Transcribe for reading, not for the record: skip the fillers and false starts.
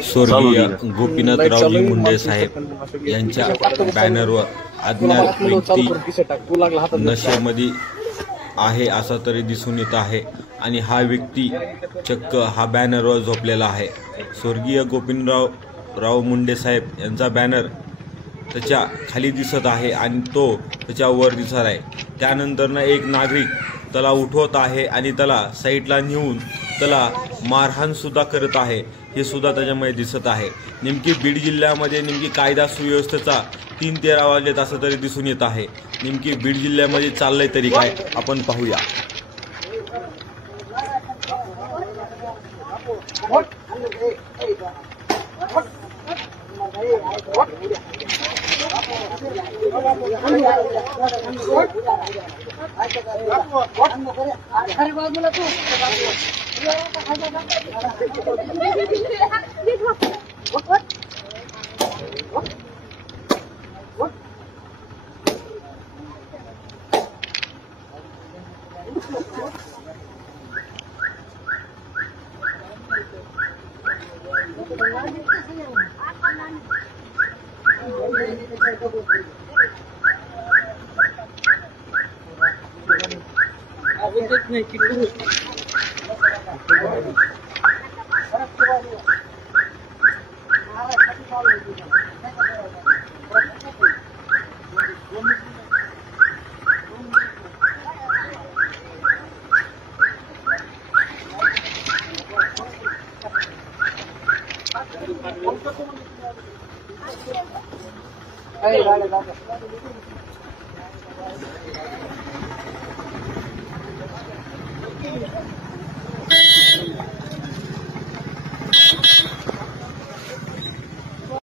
स्वर्गीय गोपीनाथरावजी मुंडे साहेब यांच्या बॅनरवर अज्ञात व्यक्ती नशेमध्ये आहे असा तरी दिसून येत आहे आणि हा व्यक्ती चक्क हा बॅनरवर झोपलेला आहे। स्वर्गीय गोपीनाथराव मुंडे साहेब यांचा बॅनर त्याच्या खाली दिसत आहे आणि तो त्याच्या वर दिसत आहे। त्यानंतर एक नागरिक त्याला उठवत आहे आणि त्याला साईडला नेऊन त्याला मारहाण सुद्धा करत आहे, हे सुद्धा त्याच्यामध्ये दिसत आहे। नेमकी बीड जिल्ह्यामध्ये नेमकी कायदा सुव्यवस्थेचा 3-13 वाजलेत असं तरी दिसून येत आहे। नेमकी बीड जिल्ह्यामध्ये चाललंय तरी काय आपण पाहूया।